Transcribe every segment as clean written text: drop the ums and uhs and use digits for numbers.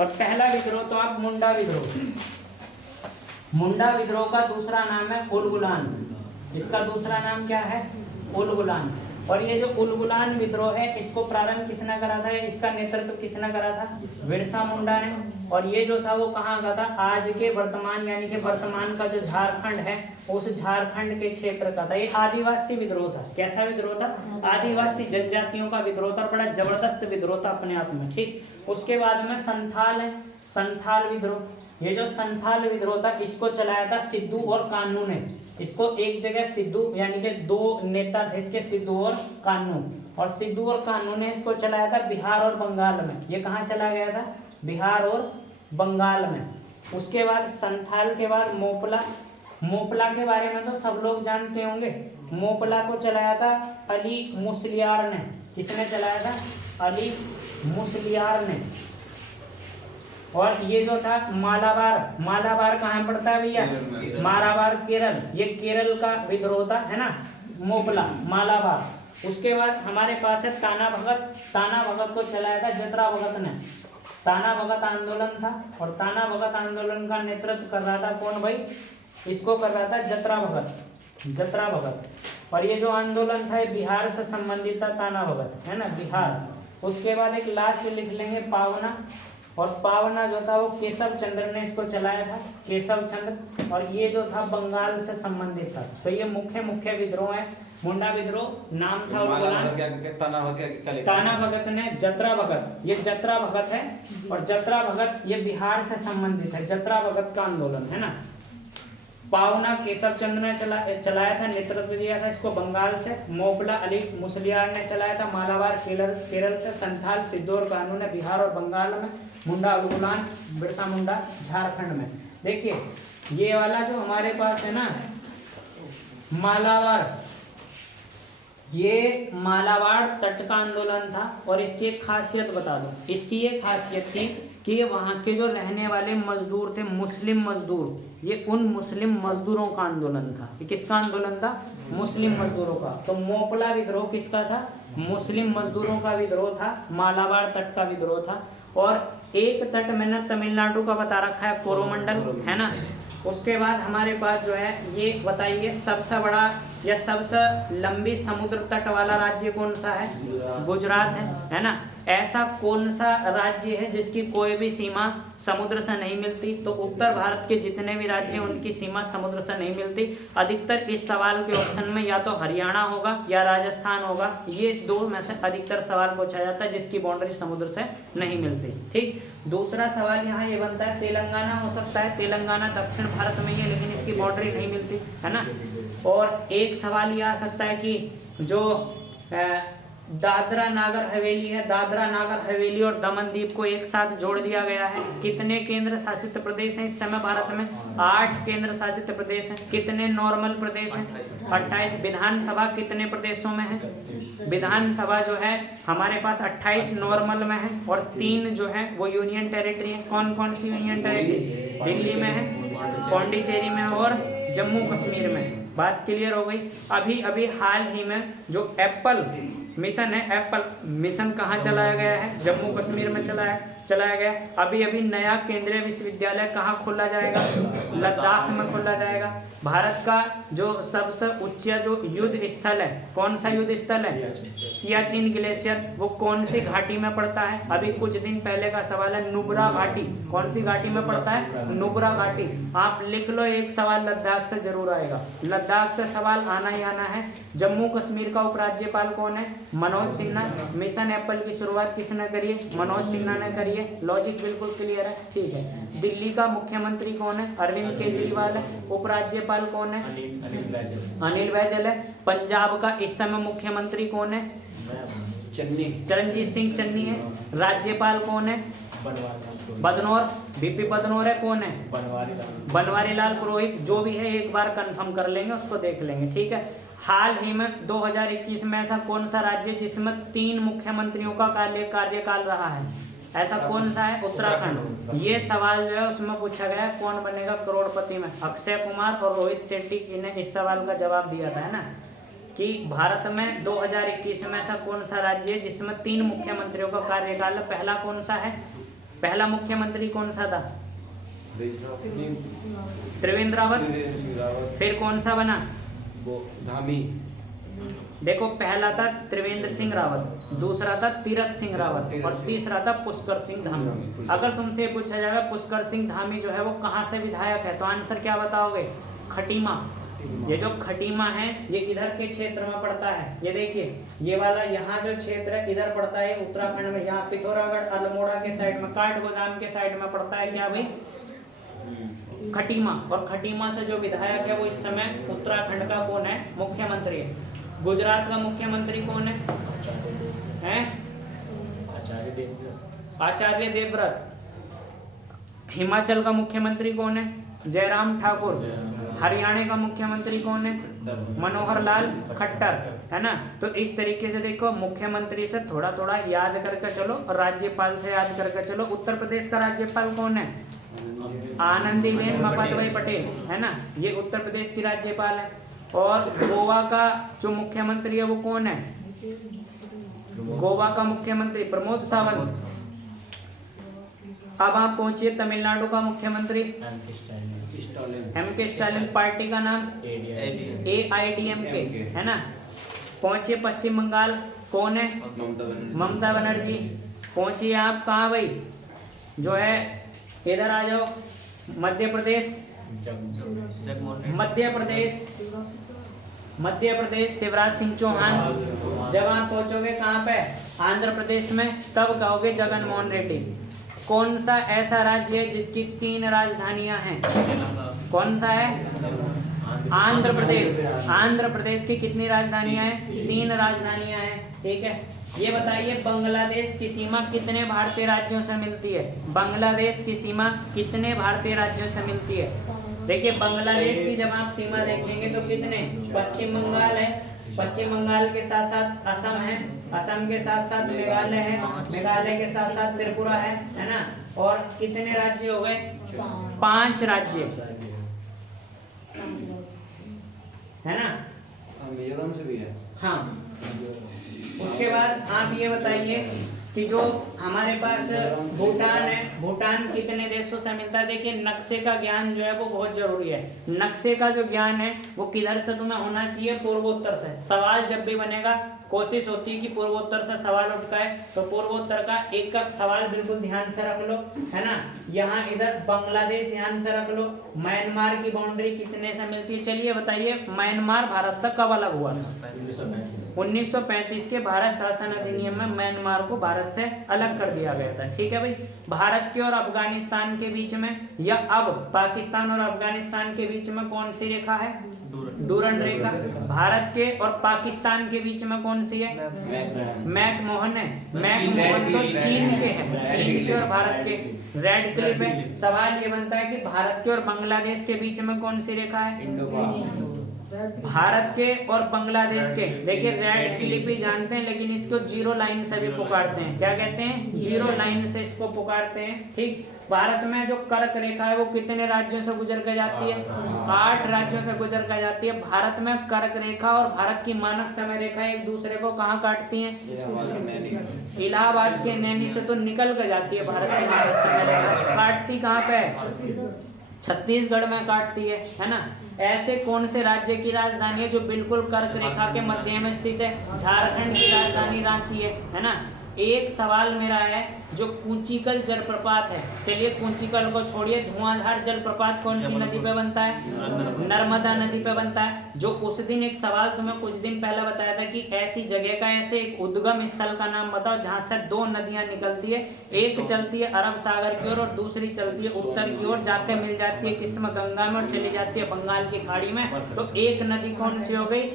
और पहला विद्रोह तो आप मुंडा विद्रोह, मुंडा विद्रोह का दूसरा नाम है उलगुलान। इसका दूसरा नाम क्या है? उलगुलान। और ये जो उलगुलान विद्रोह है इसको प्रारंभ किसने करा था, इसका नेतृत्व किसने करा था? बिरसा मुंडा ने। और ये जो था वो कहाँ का था? आज के वर्तमान यानी कि वर्तमान का जो झारखंड है उस झारखंड के क्षेत्र का था। ये आदिवासी विद्रोह था। कैसा विद्रोह था? आदिवासी जनजातियों का विद्रोह था। बड़ा जबरदस्त विद्रोह था अपने आप में। ठीक। उसके बाद में संथाल है, संथाल विद्रोह। ये जो संथाल विद्रोह था इसको चलाया था सिद्धू और कान्हू ने। इसको एक जगह सिद्धू यानी कि दो नेता थे इसके, सिद्धू और कान्हू। और सिद्धू और कान्हू ने इसको चलाया था बिहार और बंगाल में। ये कहाँ चला गया था? बिहार और बंगाल में। उसके बाद संथाल के बाद मोपला। मोपला के बारे में तो सब लोग जानते होंगे। मोपला को चलाया था अली मुसलियार ने। किसने चलाया था? अली मुसलियार ने। और ये जो था मालाबार, मालाबार कहाँ पड़ता है भैया? मालाबार केरल। ये केरल का विद्रोह था, है ना, मोपला, मालाबार। उसके बाद हमारे पास है ताना भगत। ताना भगत को चलाया था जतरा भगत ने। ताना भगत आंदोलन था और ताना भगत आंदोलन का नेतृत्व कर रहा था कौन भाई? इसको कर रहा था जतरा भगत, जतरा भगत। और ये जो आंदोलन था ये बिहार से संबंधित था, ताना भगत, है ना, बिहार। उसके बाद एक लास्ट लिख लेंगे पावना। और पावना जो था वो केशव चंद्र ने इसको चलाया था, केशव चंद्र। और ये जो था बंगाल से संबंधित था। तो ये मुख्य मुख्य विद्रोह है। मुंडा विद्रोह नाम था ताना भगत ने, जतरा भगत, ये जतरा भगत है। और जतरा भगत ये बिहार से संबंधित है, जतरा भगत का आंदोलन, है ना। पावना केशव चंद्र ने चलाया था, नेतृत्व दिया था इसको बंगाल से। मोपला अली मुसलियार ने चलाया था मालाबार केरल से। संथाल सिद्धू और कान्हू ने बिहार और बंगाल में। मुंडा उलगुलान बिरसा मुंडा झारखंड में। देखिए ये वाला जो हमारे पास है ना मालाबार, ये मालाबार तट का आंदोलन था। और इसकी एक खासियत बता दूं, इसकी ये खासियत थी कि वहाँ के जो रहने वाले मजदूर थे, मुस्लिम मजदूर, ये उन मुस्लिम मजदूरों का आंदोलन था। ये किसका आंदोलन था? मुस्लिम मजदूरों का। तो मोपला विद्रोह किसका था? मुस्लिम मजदूरों का विद्रोह था। मालाबार तट का विद्रोह था। और एक तट मैंने तमिलनाडु का बता रखा है, कोरोमंडल, है ना। उसके बाद हमारे पास जो है ये बताइए सबसे बड़ा या सबसे लंबी समुद्र तट वाला राज्य कौन सा है? गुजरात है ना। ऐसा कौन सा राज्य है जिसकी कोई भी सीमा समुद्र से नहीं मिलती? तो उत्तर भारत के जितने भी राज्य हैं उनकी सीमा समुद्र से नहीं मिलती। अधिकतर इस सवाल के ऑप्शन में या तो हरियाणा होगा या राजस्थान होगा। ये दो में से अधिकतर सवाल पूछा जाता है जिसकी बाउंड्री समुद्र से नहीं मिलती। ठीक। दूसरा सवाल यहाँ ये बनता है तेलंगाना हो सकता है, तेलंगाना दक्षिण भारत में ही है लेकिन इसकी बाउंड्री नहीं मिलती, है ना। और एक सवाल ये आ सकता है कि जो दादरा नागर हवेली है, दादरा नागर हवेली और दमन दीप को एक साथ जोड़ दिया गया है। कितने केंद्र शासित प्रदेश हैं इस समय भारत में? 8 केंद्र शासित प्रदेश हैं। कितने नॉर्मल प्रदेश हैं? 28। विधानसभा कितने प्रदेशों में है? विधानसभा जो है हमारे पास 28 नॉर्मल में है और 3 जो है वो यूनियन टेरिटरी है। कौन कौन सी यूनियन टेरिटरी? दिल्ली में है, पौंडीचेरी में और जम्मू कश्मीर में। बात क्लियर हो गई। अभी अभी हाल ही में जो एप्पल मिशन है, एप्पल मिशन कहाँ चलाया गया है? जम्मू कश्मीर में चलाया गया। अभी अभी नया केंद्रीय विश्वविद्यालय कहाँ खोला जाएगा? लद्दाख में खोला जाएगा। भारत का जो सबसे उच्च जो युद्ध स्थल है, कौन सा युद्ध स्थल है? सियाचिन ग्लेशियर। वो कौन सी घाटी में पड़ता है? अभी कुछ दिन पहले का सवाल है, नुब्रा घाटी। कौन सी घाटी में पड़ता है? नुब्रा घाटी। आप लिख लो, एक सवाल लद्दाख से जरूर आएगा, लद्दाख से सवाल आना ही आना है। जम्मू कश्मीर का उपराज्यपाल कौन है? मनोज सिन्हा। मिशन एप्पल की शुरुआत किसने करी है? मनोज सिन्हा ने करी है। लॉजिक बिल्कुल क्लियर है, ठीक है। दिल्ली का मुख्यमंत्री कौन है? अरविंद केजरीवाल है। उपराज्यपाल कौन है? अनिल बैजल है। पंजाब का इस समय मुख्यमंत्री कौन है? चरणजीत सिंह चन्नी है। राज्यपाल कौन है? बदनौर, बीपी बदनौर है। कौन है? बनवारी लाल पुरोहित। जो भी है एक बार कंफर्म कर लेंगे, उसको देख लेंगे, ठीक है। हाल ही में 2021 में ऐसा कौन सा राज्य जिसमें 3 मुख्यमंत्रियों का कार्यकाल रहा है? ऐसा कौन सा है? उत्तराखंड। ये सवाल जो है उसमें पूछा गया है कौन बनेगा करोड़पति में? अक्षय कुमार और रोहित शेट्टी ने इस सवाल का जवाब दिया था, है ना, कि भारत में 2021 में ऐसा कौन सा राज्य है जिसमें 3 मुख्यमंत्रियों का कार्यकाल? पहला कौन सा है? पहला मुख्यमंत्री कौन सा था? त्रिवेंद्र रावत। फिर कौन सा बना? धामी। देखो पहला था त्रिवेंद्र सिंह रावत, दूसरा था तीरथ सिंह रावत और तीसरा था पुष्कर सिंह धामी। अगर तुमसे पूछा जाएगा पुष्कर सिंह धामी जो है वो कहाँ से विधायक है, तो आंसर क्या बताओगे? खटीमा। ये जो खटीमा है ये इधर के क्षेत्र में पड़ता है। ये देखिए ये वाला यहाँ जो क्षेत्र है इधर पड़ता है उत्तराखंड में, यहाँ पिथौरागढ़ अल्मोड़ा के साइड में, काठगोदाम के साइड में पड़ता है क्या भाई? खटीमा। और खटीमा से जो विधायक है वो इस समय उत्तराखंड का कौन है? मुख्यमंत्री है। गुजरात का मुख्यमंत्री कौन है? आचार्य देवव्रत। हिमाचल का मुख्यमंत्री कौन है? जयराम ठाकुर। हरियाणा का मुख्यमंत्री कौन है? मनोहर लाल खट्टर, है ना। तो इस तरीके से देखो मुख्यमंत्री से थोड़ा थोड़ा याद करके चलो और राज्यपाल से याद करके चलो। उत्तर प्रदेश का राज्यपाल कौन है? आनंदीबेन मपातभाई पटेल, है ना, ये उत्तर प्रदेश की राज्यपाल है। और गोवा का जो मुख्यमंत्री है वो कौन है? गोवा का मुख्यमंत्री प्रमोद सावंत। अब आप पहुंचिए तमिलनाडु का मुख्यमंत्री एम के स्टालिन। पार्टी का नाम AIDMK, है ना। पहुंचिए पश्चिम बंगाल, कौन है? ममता बनर्जी। पहुंचिए आप कहाँ भाई, जो है इधर आ जाओ, मध्य प्रदेश। मध्य प्रदेश शिवराज सिंह चौहान। जब आप पहुंचोगे कहाँ पे? आंध्र प्रदेश में, तब कहोगे जगन मोहन रेड्डी। कौन सा ऐसा राज्य है जिसकी 3 राजधानियां हैं? कौन सा है? आंध्र प्रदेश। आंध्र प्रदेश की कितनी राजधानियां हैं? 3 राजधानियां हैं, ठीक है। ये बताइए बांग्लादेश की सीमा कितने भारतीय राज्यों से मिलती है? बांग्लादेश की सीमा कितने भारतीय राज्यों से मिलती है? देखिए बांग्लादेश की जब आप सीमा देखेंगे तो कितने? पश्चिम बंगाल है, पश्चिम बंगाल के साथ साथ असम है, असम के साथ साथ मेघालय है, मेघालय के साथ साथ त्रिपुरा है ना। और कितने राज्य हो गए? 5 राज्य, है ना। मिजोरम से भी है। हाँ। उसके बाद आप ये बताइए कि जो हमारे पास भूटान है, भूटान कितने देशों से मिलता है? देखिए नक्शे का ज्ञान जो है वो बहुत जरूरी है। नक्शे का जो ज्ञान है वो किधर से तुम्हें होना चाहिए? पूर्वोत्तर से। सवाल जब भी बनेगा कोशिश होती है कि पूर्वोत्तर से सवाल उठता है, तो पूर्वोत्तर का एक सवाल बिल्कुल ध्यान से रख लो, है ना। यहाँ इधर बांग्लादेश ध्यान से रख लो। म्यांमार की बाउंड्री कितने से मिलती है? चलिए बताइए म्यांमार भारत से कब अलग हुआ? 1935 के भारत शासन अधिनियम में म्यांमार को भारत से अलग कर दिया गया था, ठीक है भाई। भारत के और अफगानिस्तान के बीच में या अब पाकिस्तान और अफगानिस्तान के बीच में कौन सी रेखा है? डूरंड रेखा। भारत के और पाकिस्तान के बीच में कौन सी है? मैकमोहन है। मैकमोहन तो चीन के हैं, चीन के और भारत के। रेड क्लिफ है। सवाल ये बनता है कि भारत के और बांग्लादेश के बीच में कौन सी रेखा है? भारत के और बांग्लादेश के। देखिए रेड क्लिफ भी जानते हैं लेकिन इसको 0 लाइन से भी पुकारते हैं। क्या कहते हैं? 0 लाइन से इसको पुकारते हैं, ठीक। भारत में जो कर्क रेखा है वो कितने राज्यों से गुजर कर जाती है? 8 राज्यों से गुजर कर जाती है। भारत में कर्क रेखा और भारत की मानक समय रेखा एक दूसरे को कहाँ काटती हैं? इलाहाबाद के नैनी से तो निकल कर जाती है भारत की मानक समय रेखा। काटती कहाँ पे? छत्तीसगढ़ में काटती है ना। ऐसे कौन से राज्य की राजधानी है जो बिल्कुल कर्क रेखा के मध्य में स्थित है? झारखंड की राजधानी रांची है ना। एक सवाल मेरा है, जो कुंचिकल जलप्रपात है, चलिए कुंचिकल को छोड़िए, धुआंधार जलप्रपात कौन सी नदी पे बनता है? नर्मदा नदी पे बनता है। जो उस दिन एक सवाल तुम्हें कुछ दिन पहले बताया था कि ऐसी जगह का, ऐसे एक उद्गम स्थल का नाम बताओ जहां से 2 नदियां निकलती है, एक चलती है अरब सागर की ओर और दूसरी चलती है उत्तर की ओर, जाकर मिल जाती है किसमें? गंगा में, और चली जाती है बंगाल की खाड़ी में। तो एक नदी कौन सी हो गई?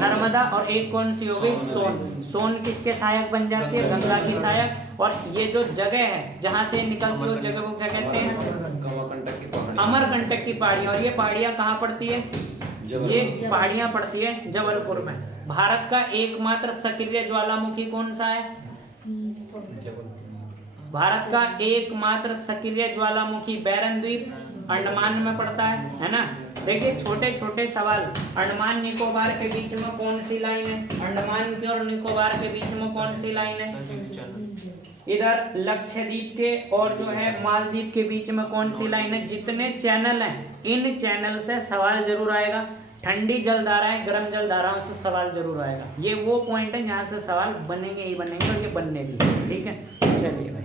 नर्मदा। और एक कौन सी हो गई? सोन। सोन किसके सहायक बन जाती है? गंगा की सहायक। और ये जो जगह है जहां से निकलती है उस जगह को क्या कहते हैं? अमरकंटक की पहाड़ियां। और ये पहाड़ियां कहाँ पड़ती है? ये पहाड़ियां पड़ती है जबलपुर में। भारत का एकमात्र सक्रिय ज्वालामुखी कौन सा है? भारत का एकमात्र सक्रिय ज्वालामुखी बैरन द्वीप अंडमान में पड़ता है ना। देखिए छोटे छोटे सवाल। अंडमान निकोबार के बीच में कौन सी लाइन है? अंडमान के और निकोबार के बीच में कौन सी लाइन है? इधर लक्षद्वीप के और जो है मालदीव के बीच में कौन सी लाइन है। जितने चैनल हैं इन चैनल से सवाल जरूर आएगा। ठंडी जलधाराएं, गर्म जलधाराओं से सवाल जरूर आएगा। ये वो पॉइंट है जहाँ से सवाल बनेंगे ही बनेंगे और ये बनने भी, ठीक है। चलिए भाई।